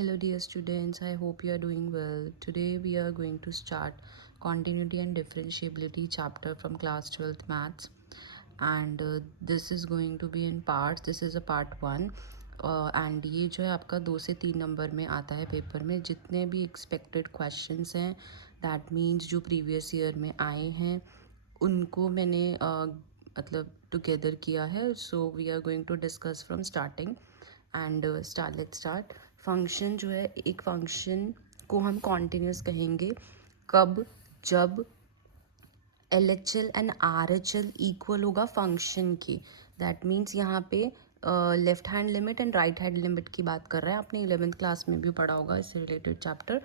Hello dear students, I hope you are doing well. Today we are going to start continuity and differentiability chapter from class 12th maths, and this is going to be in parts. This is a part 1 and ये जो है आपका 2 से 3 number में आता है paper में. जितने भी एक्सपेक्टेड क्वेश्चंस हैं दैट मीन्स जो प्रीवियस ईयर में आए हैं उनको मैंने मतलब टुगेदर किया है. So we are going to discuss from starting and let's start. Function जो है, एक फंक्शन को हम कॉन्टिन्यूस कहेंगे कब, जब LHL एंड RHL इक्वल होगा फंक्शन की. दैट मीन्स यहाँ पे left hand limit and right hand limit की बात कर रहे हैं. आपने 11th क्लास में भी पढ़ा होगा इससे रिलेटेड चैप्टर.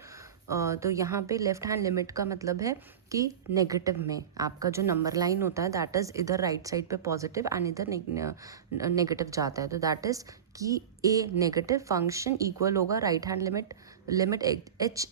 तो यहाँ पे लेफ्ट हैंड लिमिट का मतलब है कि नेगेटिव में आपका जो नंबर लाइन होता है दैट इज़ इधर राइट साइड पे पॉजिटिव एंड इधर नेगेटिव जाता है. तो दैट इज़ कि ए नेगेटिव फंक्शन इक्वल होगा राइट हैंड लिमिट एच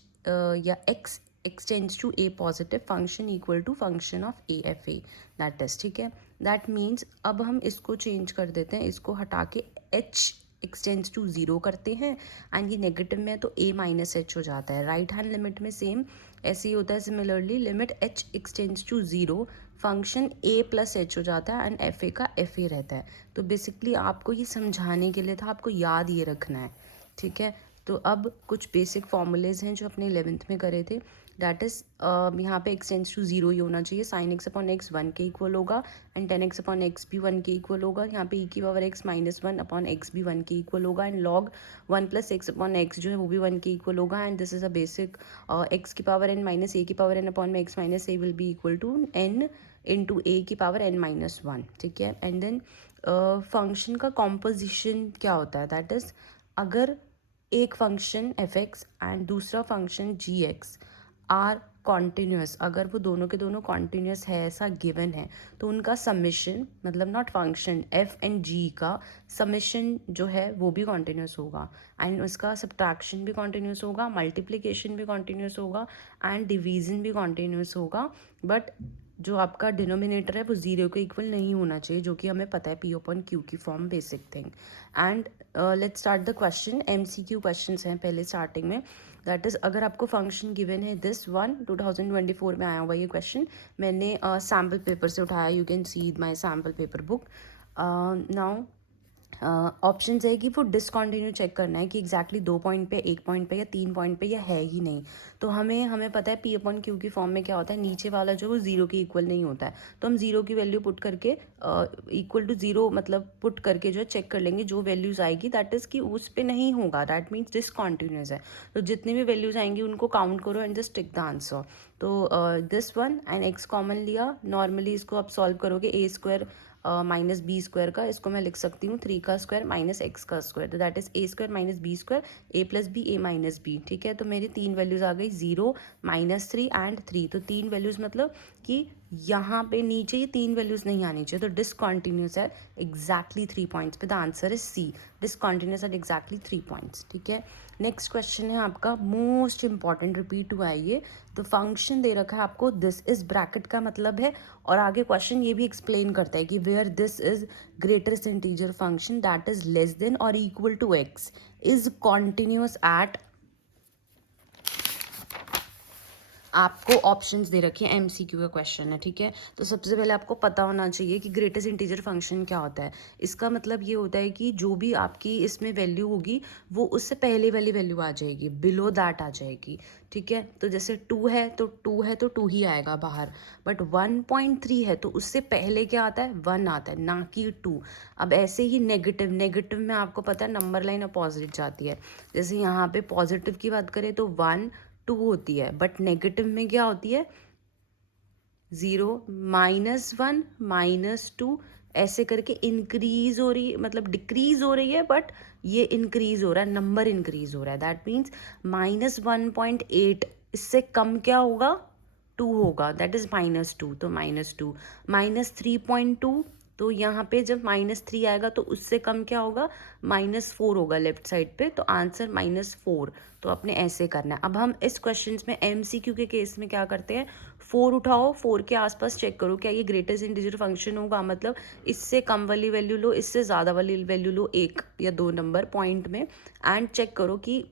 या x extends to a positive function equal to function of a f a. That is ठीक है. दैट मीन्स अब हम इसको चेंज कर देते हैं, इसको हटा के एच एक्सटेंड्स टू 0 करते हैं एंड ये नेगेटिव में है तो a माइनस एच हो जाता है. राइट हैंड लिमिट में सेम ऐसे ही होता है. Similarly limit h extends to 0 function a plus h हो जाता है एंड एफ ए का एफ ए रहता है. तो बेसिकली आपको ये समझाने के लिए था, आपको याद ये रखना है. ठीक है. तो अब कुछ बेसिक फॉर्मूलेज हैं जो अपने 11th में करे थे. दैट इज़ यहाँ पे x टेंड्स टू 0 ही होना चाहिए. साइन x अपॉन एक्स 1 के इक्वल होगा and tan x upon x भी 1 के इक्वल होगा. यहाँ पे e की power x minus 1 upon x भी 1 के इक्वल होगा and log 1 plus x upon x जो है वो भी 1 के इक्वल होगा. And this is a basic x की पावर n माइनस a की पावर n अपॉन में x minus a will be equal to n into a की पावर n माइनस 1. ठीक है. एंड देन फंक्शन का कॉम्पोजिशन क्या होता है, दैट इज़ अगर एक फंक्शन एफ एक्स एंड दूसरा function g x are continuous, अगर वो दोनों के दोनों कॉन्टीन्यूस है ऐसा गिवन है तो उनका समिशन मतलब नॉट फंक्शन एफ एंड जी का समिशन जो है वो भी कॉन्टीन्यूस होगा एंड उसका सब्ट्रैक्शन भी कॉन्टीन्यूस होगा, मल्टीप्लिकेशन भी कॉन्टीन्यूस होगा एंड डिवीजन भी कॉन्टीन्यूस होगा. बट जो आपका डिनोमिनेटर है वो 0 के इक्वल नहीं होना चाहिए, जो कि हमें पता है P अपॉन Q की form basic thing. And let's start the question. MCQ questions हैं पहले स्टार्टिंग में. दैट इज़ अगर आपको फंक्शन गिवन है दिस वन, 2024 में आया हुआ ये क्वेश्चन. मैंने सैम्पल पेपर से उठाया. You can see my sample paper book. Now option है कि वो डिसकॉन्टिन्यू चेक करना है कि एग्जैक्टली 2 पॉइंट पे, 1 पॉइंट पे या 3 पॉइंट पे या है ही नहीं. तो हमें पता है P अपॉन Q की फॉर्म में क्या होता है, नीचे वाला जो वो 0 के इक्वल नहीं होता है. तो हम 0 की वैल्यू पुट करके इक्वल टू 0 मतलब पुट करके जो है चेक कर लेंगे. जो वैल्यूज़ आएगी दैट इज़ कि उस पर नहीं होगा, दैट मीन्स डिसकॉन्टिन्यूस है. तो जितनी भी वैल्यूज़ आएंगी उनको काउंट करो and just tick the answer. तो this one and x common लिया. नॉर्मली इसको आप सॉल्व करोगे a square minus b square का, इसको मैं लिख सकती हूँ 3 का स्क्वायर माइनस एक्स का स्क्वायर. तो that is a square minus b square, a plus b a minus b. ठीक है. तो मेरी 3 वैल्यूज़ आ गई 0 -3 एंड 3. तो 3 वैल्यूज़ मतलब कि यहाँ पे नीचे ये 3 वैल्यूज़ नहीं आनी चाहिए. तो डिसकॉन्टिन्यूस है एग्जैक्टली 3 पॉइंट्स पे. The answer is C, discontinuous at exactly 3 points. ठीक है. नेक्स्ट क्वेश्चन है आपका मोस्ट इंपॉर्टेंट, रिपीट हुआ है ये. तो फंक्शन दे रखा है आपको, दिस इज ब्रैकेट का मतलब है. और आगे क्वेश्चन ये भी एक्सप्लेन करता है कि where this is greatest integer function that is less than और equal to x is continuous at. आपको ऑप्शंस दे रखे हैं, MCQ का क्वेश्चन है. ठीक है. तो सबसे पहले आपको पता होना चाहिए कि ग्रेटेस्ट इंटीजर फंक्शन क्या होता है. इसका मतलब ये होता है कि जो भी आपकी इसमें वैल्यू होगी वो उससे पहले वाली वैल्यू आ जाएगी, बिलो दैट आ जाएगी. ठीक है. तो जैसे 2 है तो 2 ही आएगा बाहर. बट 1.3 है तो उससे पहले क्या आता है, 1 आता है, ना कि 2. अब ऐसे ही नेगेटिव में आपको पता है नंबर लाइन अपोजिट जाती है. जैसे यहाँ पे पॉजिटिव की बात करें तो 1 2 होती है, बट नेगेटिव में क्या होती है 0 -1 -2 ऐसे करके इंक्रीज हो रही, मतलब डिक्रीज हो रही है, बट ये इंक्रीज हो रहा है, नंबर इंक्रीज हो रहा है. दैट मीन्स -1.8 इससे कम क्या होगा, 2 होगा. That is -2. तो -2 -3.2. तो यहाँ पे जब -3 आएगा तो उससे कम क्या होगा, -4 होगा लेफ्ट साइड पे. तो आंसर -4. तो अपने ऐसे करना है. अब हम इस क्वेश्चन में MCQ के केस में क्या करते हैं, 4 उठाओ, 4 के आसपास चेक करो क्या ये ग्रेटेस्ट इंटीजर फंक्शन होगा. मतलब इससे कम वाली वैल्यू लो, इससे ज़्यादा वाली वैल्यू लो, 1 या 2 नंबर पॉइंट में, एंड चेक करो कि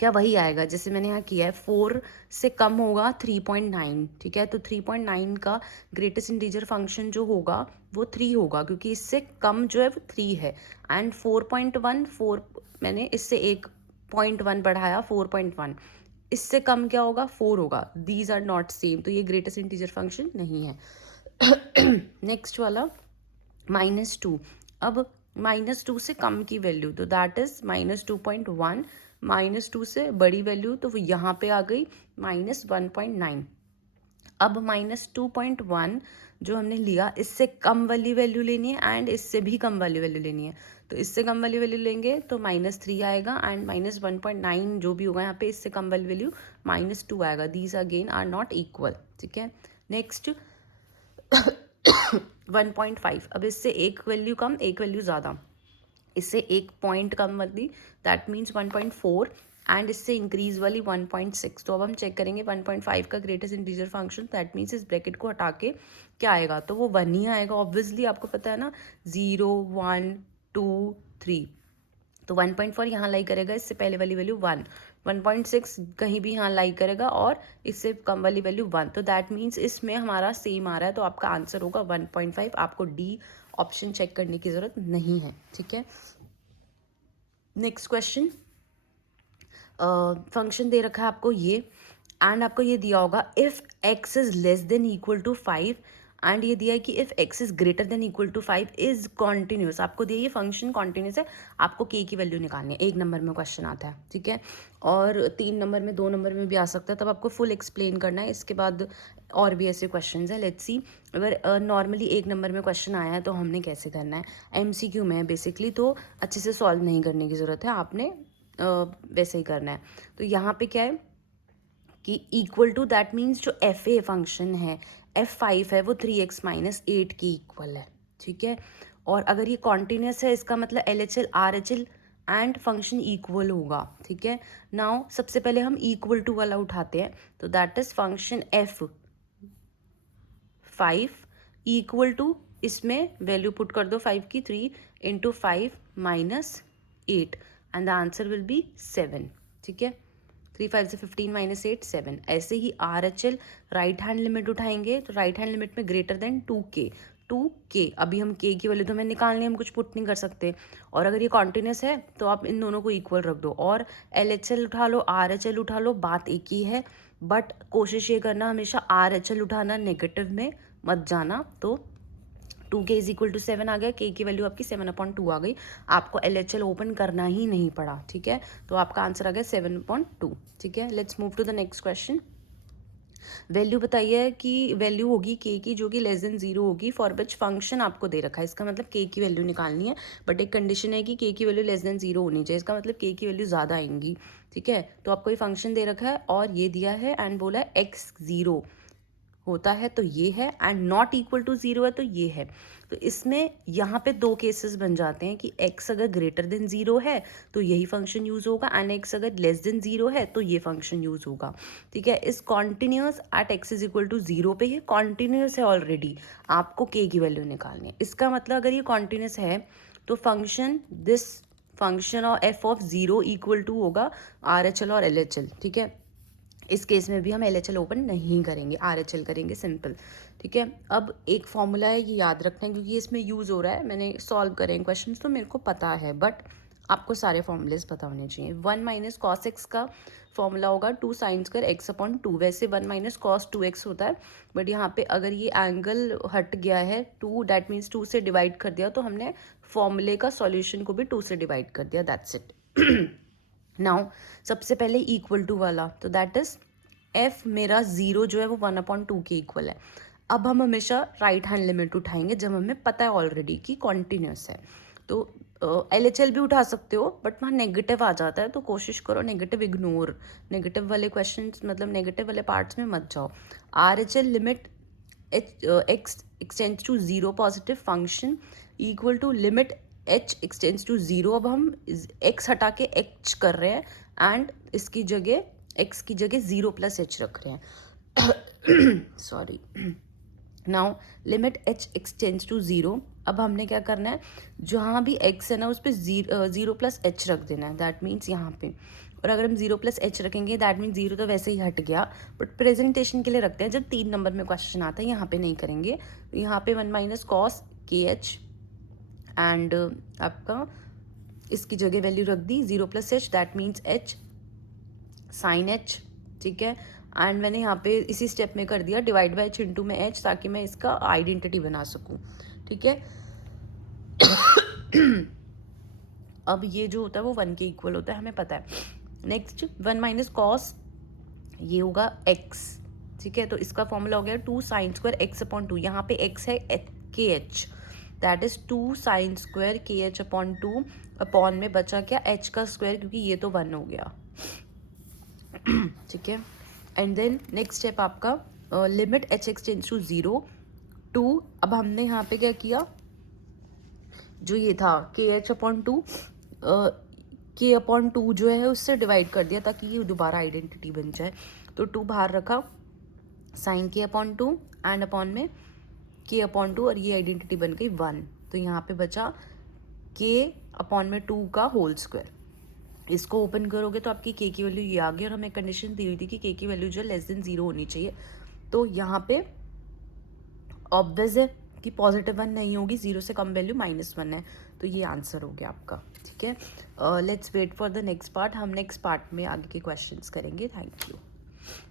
क्या वही आएगा जैसे मैंने यहाँ किया है, 4 से कम होगा 3.9, ठीक है। तो 3.9 का ग्रेटेस्ट इंटीजर फंक्शन जो होगा वो 3 होगा, क्योंकि इससे कम जो है वो 3 है। एंड 4.1, 4 मैंने इससे 1.1 बढ़ाया 4.1, इससे कम क्या होगा, 4 होगा। दीज आर नॉट सेम, तो ये ग्रेटेस्ट इंटीजर फंक्शन नहीं है। नेक्स्ट वाला -2। अब -2 से कम की वैल्यू, तो दैट इज -2.1। -2 से बड़ी वैल्यू तो वो यहाँ पे आ गई -1.9। अब -2.1 जो हमने लिया, इससे कम वाली वैल्यू लेनी है एंड इससे भी कम वाली वैल्यू लेनी है। तो इससे कम वाली वैल्यू लेंगे तो -3 आएगा, एंड -1.9 जो भी होगा यहाँ पे, इससे कम वाली वैल्यू -2 आएगा। These again are not equal, ठीक है। नेक्स्ट 1.5। अब इससे एक वैल्यू कम एक वैल्यू ज़्यादा, इससे 1 पॉइंट कम वाली दैट मीन्स 1.4, एंड इससे इंक्रीज वाली 1.6। तो अब हम चेक करेंगे 1.5 का greatest integer function, that means इस ब्रैकेट को हटा के क्या आएगा, तो वो 1 ही आएगा ऑब्वियसली, आपको पता है ना, 0 1 2 3। तो 1.4 यहाँ लाई करेगा, इससे पहले वाली वैल्यू 1, 1.6 कहीं भी यहाँ लाई करेगा, और इससे कम वाली वैल्यू 1। तो दैट मीन्स इसमें हमारा सेम आ रहा है, तो आपका आंसर होगा 1.5। आपको डी ऑप्शन चेक करने की ज़रूरत नहीं है, ठीक है। नेक्स्ट क्वेश्चन, फंक्शन दे रखा है आपको ये, एंड आपको ये दिया होगा if x is less than equal to 5, and ये दिया है कि if x is greater than equal to 5 is continuous. आपको दिया ये फंक्शन कॉन्टिन्यूस है, आपको k की वैल्यू निकालनी है। 1 नंबर में क्वेश्चन आता है, ठीक है, और 3 नंबर में, 2 नंबर में भी आ सकता है, तब आपको फुल एक्सप्लेन करना है। इसके बाद और भी ऐसे क्वेश्चन है, लेट्स सी। अगर नॉर्मली 1 नंबर में क्वेश्चन आया है तो हमने कैसे करना है, MCQ में है बेसिकली, तो अच्छे से सॉल्व नहीं करने की ज़रूरत है, आपने वैसे ही करना है। तो यहाँ पे क्या है कि इक्वल टू, दैट मीन्स जो एफ ए फंक्शन है, F5 है, वो 3x - 8 की इक्वल है, ठीक है। और अगर ये कॉन्टिन्यूस है, इसका मतलब LHL RHL and function equal होगा, ठीक है। नाउ सबसे पहले हम इक्वल टू वाला उठाते हैं, तो that is function F5 equal to, इसमें वैल्यू पुट कर दो 5 की, 3 × 5 - 8, and the answer will be 7, ठीक है। 3 5 से 15 - 8 7। ऐसे ही RHL राइट हैंड लिमिट उठाएंगे, तो राइट हैंड लिमिट में ग्रेटर देन 2k। अभी हम k की वैल्यू तो हमें निकालनी है, हम कुछ पुट नहीं कर सकते। और अगर ये कॉन्टिन्यूस है तो आप इन दोनों को इक्वल रख दो, और LHL उठा लो, RHL उठा लो, बात एक ही है। बट कोशिश ये करना हमेशा RHL उठाना, नेगेटिव में मत जाना। तो 2k इज इक्वल टू 7 आ गया, k की वैल्यू आपकी 7/2 आ गई। आपको LHL ओपन करना ही नहीं पड़ा, ठीक है। तो आपका आंसर आ गया 7/2, ठीक है। Let's move to the next question. Value बताइए कि वैल्यू होगी k की जो कि लेस देन 0 होगी, फॉर विच फंक्शन आपको दे रखा है। इसका मतलब k की वैल्यू निकालनी है, बट एक कंडीशन है कि k की वैल्यू लेस देन 0 होनी चाहिए। इसका मतलब k की वैल्यू ज़्यादा आएंगी, ठीक है। तो आपको ये फंक्शन दे रखा है और ये दिया है, एंड बोला है x0 होता है तो ये है, एंड नॉट इक्वल टू 0 है तो ये है। तो इसमें यहाँ पे 2 केसेस बन जाते हैं कि x अगर ग्रेटर देन 0 है तो यही फंक्शन यूज़ होगा, एंड x अगर लेस देन 0 है तो ये फंक्शन यूज़ होगा, ठीक है। इस continuous at x is equal to 0 पे, ये कॉन्टिन्यूस है ऑलरेडी, आपको k की वैल्यू निकालनी है। इसका मतलब अगर ये कॉन्टिन्यूस है तो फंक्शन दिस फंक्शन और f(0) इक्वल टू होगा RHL और LHL, ठीक है। इस केस में भी हम LHL ओपन नहीं करेंगे, RHL करेंगे सिंपल, ठीक है। अब एक फॉर्मूला है, ये याद रखना है क्योंकि इसमें यूज़ हो रहा है, मैंने सॉल्व करे हैं क्वेश्चन तो मेरे को पता है, बट आपको सारे फॉर्मूलेस पता होने चाहिए। 1 - cos x का फॉर्मूला होगा 2 sin² x/2। वैसे 1 - cos 2x होता है, बट यहाँ पे अगर ये एंगल हट गया है 2, डैट मीन्स 2 से डिवाइड कर दिया, तो हमने फॉर्मूले का सॉल्यूशन को भी 2 से डिवाइड कर दिया, दैट्स इट। नाउ सबसे पहले इक्वल टू वाला, तो दैट इज f मेरा 0 जो है वो 1/2 के इक्वल है। अब हम हमेशा राइट हैंड लिमिट उठाएंगे जब हमें पता है ऑलरेडी कि कॉन्टिन्यूस है। तो LHL भी उठा सकते हो, बट वहाँ नेगेटिव आ जाता है, तो कोशिश करो नेगेटिव इग्नोर, नेगेटिव वाले क्वेश्चन, मतलब नेगेटिव वाले पार्ट्स में मत जाओ। RHL limit x extends to 0 positive function equal to limit h extends to 0। अब हम x हटा के h कर रहे हैं, एंड इसकी जगह x की जगह 0 + h रख रहे हैं। Sorry. Now limit h extends to zero. अब हमने क्या करना है, जहाँ भी एक्स है ना उस पर ज़ीरो प्लस एच रख देना है, दैट मीन्स यहाँ पे। और अगर हम ज़ीरो प्लस एच रखेंगे दैट मीन्स ज़ीरो तो वैसे ही हट गया, बट प्रेजेंटेशन के लिए रखते हैं, जब 3 नंबर में क्वेश्चन आता है यहाँ पे नहीं करेंगे। तो यहाँ पे 1 माइनस कॉस के एच एंड आपका इसकी जगह वैल्यू रख दी zero plus h, that means h sine h, ठीक है। एंड मैंने यहाँ पे इसी स्टेप में कर दिया डिवाइड बाय एच इंटू में एच, ताकि मैं इसका आइडेंटिटी बना सकूँ, ठीक है। अब ये जो होता है वो 1 के इक्वल होता है, हमें पता है। नेक्स्ट 1 माइनस कॉस, ये होगा x, ठीक है। तो इसका फॉर्मूला हो गया 2 sine square x upon two, यहाँ पे x है के H, that is 2 sine square के एच अपॉन टू, अपॉन में बचा क्या h का स्क्वायर, क्योंकि ये तो 1 हो गया, ठीक है। एंड देन नेक्स्ट स्टेप आपका limit h extends to 0 two. अब हमने यहाँ पे क्या किया, जो ये था के एच अपॉन टू, के अपॉन टू जो है उससे डिवाइड कर दिया ताकि ये दोबारा आइडेंटिटी बन जाए। तो 2 बाहर रखा, साइन के अपॉन टू एंड अपॉन में के अपॉन टू, और ये आइडेंटिटी बन गई 1। तो यहाँ पे बचा के अपॉन में 2 का होल स्क्वायर। इसको ओपन करोगे तो आपकी के की वैल्यू ये आ गई, और हमें कंडीशन दी हुई थी कि के की वैल्यू जो है लेस देन 0 होनी चाहिए। तो यहाँ पे ऑब्वियस है कि पॉजिटिव 1 नहीं होगी, 0 से कम वैल्यू -1 है, तो ये आंसर हो गया आपका, ठीक है। Let's wait for the next part, हम नेक्स्ट पार्ट में आगे के क्वेश्चंस करेंगे। Thank you.